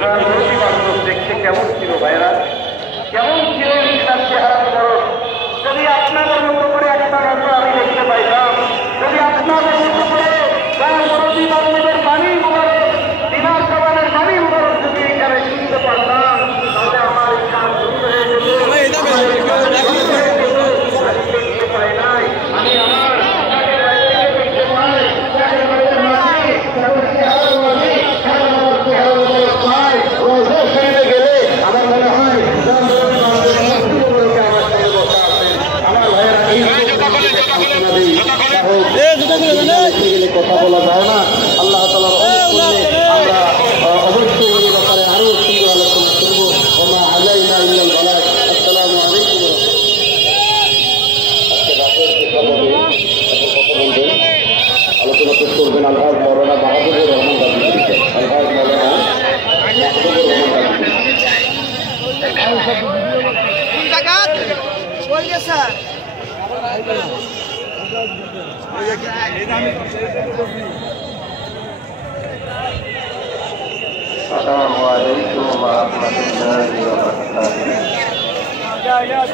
নদী বান্ধব দেখতে কেমন ছিল ভাইরা, কেমন ছিল তার চেহারা বড়। যদি আপনাদের মতো করে একটা নজর আমি দেখতে পাইতাম, যদি আপনাদের মতো করে তার নদী বান্ধবের বাণী মুবারক, দিনার জবানের বাণী মুবারক যদি এখানে শুনতে পারতাম, তাহলে আমার ইসলাম শুরু হয়ে যেত। আমি আমার গেলে আমার মনে হয় কথা বলা যায় না। আল্লাহ তাআলার আমরা অবশ্যই এই ব্যাপারে আরো সুন্দর আলোচনা করবো। ওমা আলাইনা ইল্লাল বালাগ। আসসালামু আলাইকুম। আলোচনা শেষ করবেন আলহাজ মৌলানা মাহবুবুর রহমান গাজী। আলহাজ মৌলানা মাহবুবুর রহমান আসসালামু আলাইকুম ওয়া রাহমাতুল্লাহি ওয়া বারাকাতুহু।